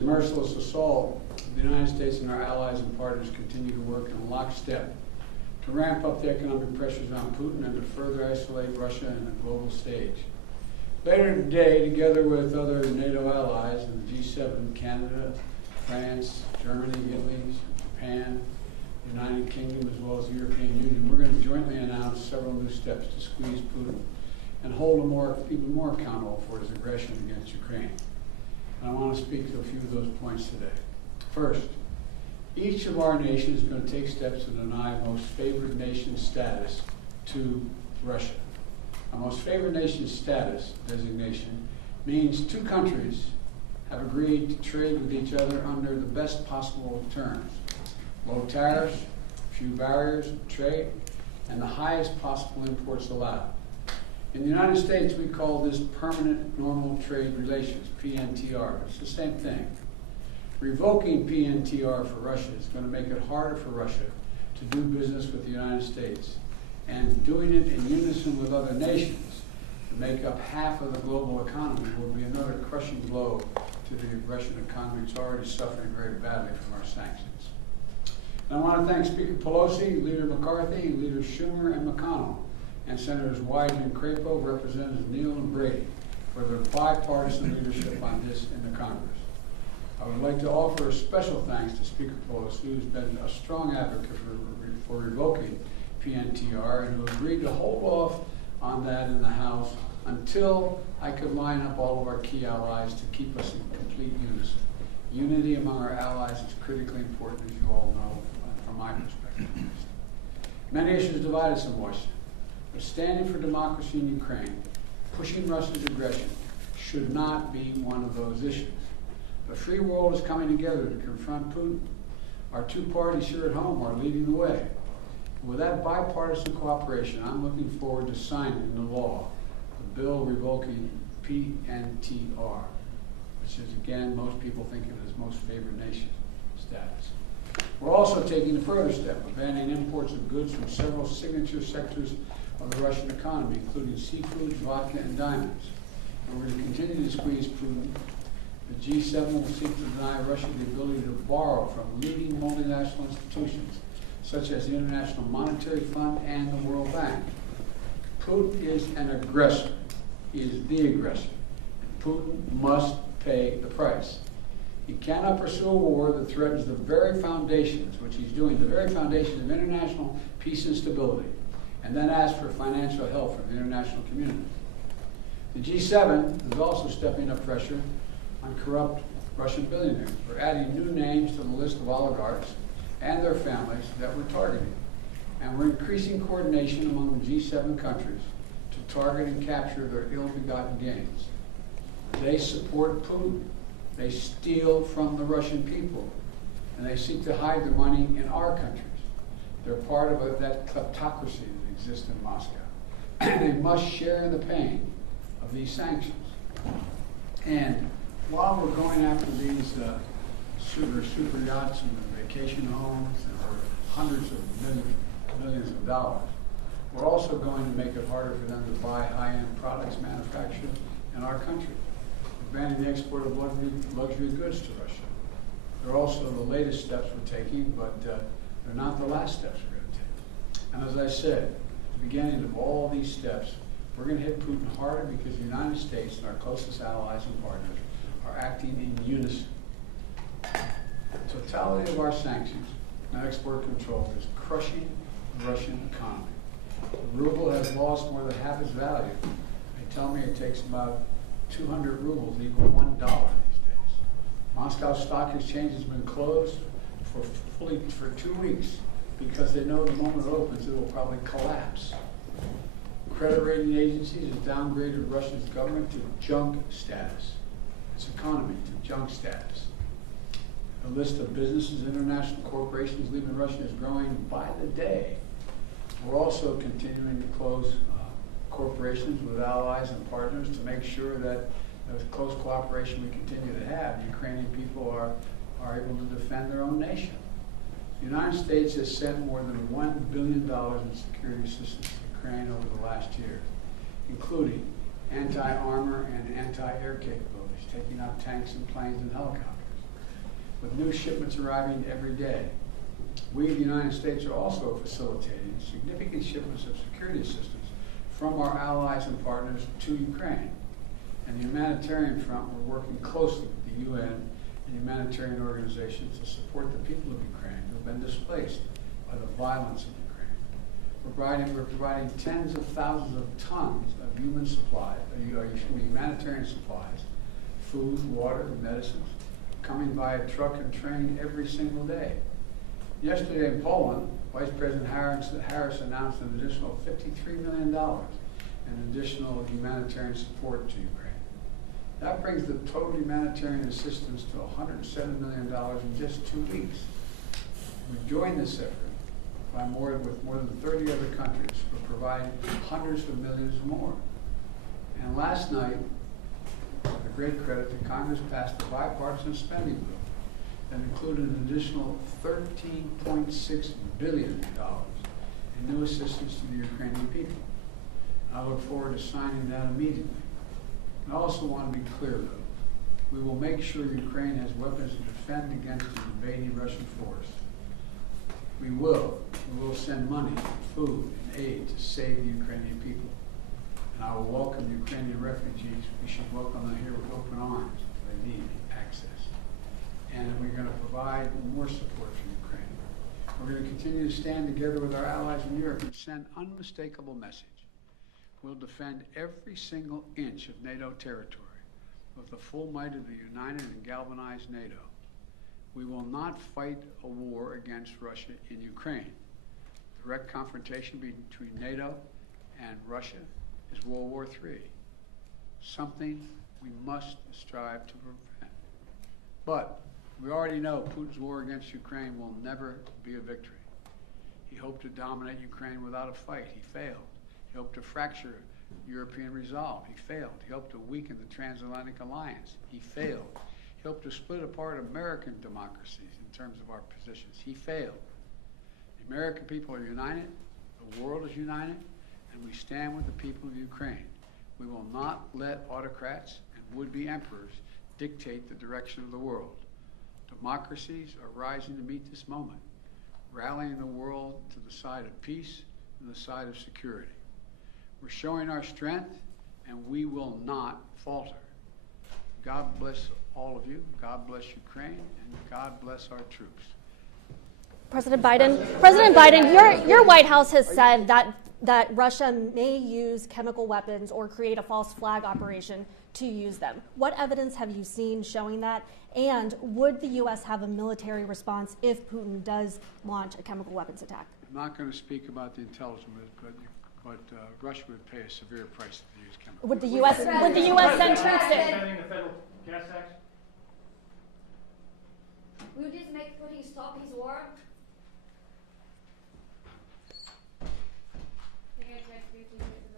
Merciless assault, the United States and our allies and partners continue to work in lockstep to ramp up the economic pressures on Putin and to further isolate Russia in the global stage. Later today, together with other NATO allies and the G7, Canada, France, Germany, Italy, Japan, the United Kingdom, as well as the European Union, we're going to jointly announce several new steps to squeeze Putin and hold him even more accountable for his aggression against Ukraine. And I want to speak to a few of those points today. First, each of our nations is going to take steps to deny most favored nation status to Russia. A most favored nation status designation means two countries have agreed to trade with each other under the best possible terms. Low tariffs, few barriers to trade, and the highest possible imports allowed. In the United States, we call this permanent normal trade relations, PNTR. It's the same thing. Revoking PNTR for Russia is going to make it harder for Russia to do business with the United States. And doing it in unison with other nations to make up half of the global economy will be another crushing blow to the Russian economy. It's already suffering very badly from our sanctions. And I want to thank Speaker Pelosi, Leader McCarthy, Leaders Schumer and McConnell, and Senators Wyden and Crapo, Representatives Neal and Brady, for their bipartisan leadership on this in the Congress. I would like to offer a special thanks to Speaker Pelosi, who's been a strong advocate for revoking PNTR and who agreed to hold off on that in the House until I could line up all of our key allies to keep us in complete unison. Unity among our allies is critically important, as you all know, from my perspective. Many issues divide us in Washington. But standing for democracy in Ukraine, pushing Russia's aggression, should not be one of those issues. The free world is coming together to confront Putin. Our two parties here at home are leading the way. With that bipartisan cooperation, I'm looking forward to signing into law the bill revoking PNTR, which is, again, most people think of as most favored nation status. We're also taking a further step of banning imports of goods from several signature sectors of the Russian economy, including seafood, vodka, and diamonds. And we're going to continue to squeeze Putin. The G7 will seek to deny Russia the ability to borrow from leading multinational institutions, such as the International Monetary Fund and the World Bank. Putin is an aggressor. He is the aggressor. Putin must pay the price. He cannot pursue a war that threatens the very foundations, which he's doing, the very foundations of international peace and stability, and then ask for financial help from the international community. The G7 is also stepping up pressure on corrupt Russian billionaires. We're adding new names to the list of oligarchs and their families that we're targeting. And we're increasing coordination among the G7 countries to target and capture their ill-begotten gains. They support Putin. They steal from the Russian people. And they seek to hide their money in our countries. They're part of that kleptocracy that exists in Moscow. They must share the pain of these sanctions. And while we're going after these super yachts and vacation homes and for hundreds of millions of dollars, we're also going to make it harder for them to buy high-end products manufactured in our country. We're banning the export of luxury goods to Russia. They're also the latest steps we're taking, but they're not the last steps we're going to take. And as I said, at the beginning of all these steps, we're going to hit Putin harder because the United States and our closest allies and partners are acting in unison. The totality of our sanctions and export control is crushing the Russian economy. The ruble has lost more than half its value. They tell me it takes about 200 rubles equal $1 these days. Moscow Stock Exchange has been closed for 2 weeks because they know the moment it opens it will probably collapse. Credit rating agencies have downgraded Russia's government to junk status. Its economy to junk status. The list of businesses, international corporations leaving Russia is growing by the day. We're also continuing to close corporations with allies and partners to make sure that the close cooperation we continue to have, Ukrainian people are able to defend their own nation. The United States has sent more than $1 billion in security assistance to Ukraine over the last year, including anti-armor and anti-air capabilities, taking out tanks and planes and helicopters. with new shipments arriving every day. We, the United States, are also facilitating significant shipments of security assistance from our allies and partners to Ukraine. And the humanitarian front, we're working closely with the UN and humanitarian organizations to support the people of Ukraine who have been displaced by the violence of Ukraine. We're providing tens of thousands of tons of humanitarian supplies, food, water, and medicines, coming via truck and train every single day. Yesterday in Poland, Vice President Harris announced an additional $53 million in additional humanitarian support to Ukraine. That brings the total humanitarian assistance to $107 million in just 2 weeks. We joined this effort with more than 30 other countries. We're providing hundreds of millions more. And last night, with a great credit, the Congress passed a bipartisan spending bill that included an additional $13.6 billion in new assistance to the Ukrainian people. I look forward to signing that immediately. I also want to be clear, though. We will make sure Ukraine has weapons to defend against the invading Russian force. We will send money, food, and aid to save the Ukrainian people. And I will welcome Ukrainian refugees. We should welcome them here with open arms. They need access. And we're going to provide more support for Ukraine. We're going to continue to stand together with our allies in Europe and send unmistakable message. We'll defend every single inch of NATO territory with the full might of the united and galvanized NATO. We will not fight a war against Russia in Ukraine. Direct confrontation between NATO and Russia is World War III, something we must strive to prevent. But we already know Putin's war against Ukraine will never be a victory. He hoped to dominate Ukraine without a fight. He failed. He hoped to fracture European resolve. He failed. He hoped to weaken the transatlantic alliance. He failed. He hoped to split apart American democracies in terms of our positions. He failed. The American people are united. The world is united. And we stand with the people of Ukraine. We will not let autocrats and would-be emperors dictate the direction of the world. Democracies are rising to meet this moment, rallying the world to the side of peace and the side of security. We're showing our strength, and we will not falter. God bless all of you. God bless Ukraine, and God bless our troops. President Biden, your White House has said that Russia may use chemical weapons or create a false flag operation to use them. What evidence have you seen showing that? And would the U.S. have a military response if Putin does launch a chemical weapons attack? I'm not going to speak about the intelligence, but Russia would pay a severe price if they use chemical weapons. Would the U.S. send troops in? Defending the federal gas tax? Will this make Putin stop his war?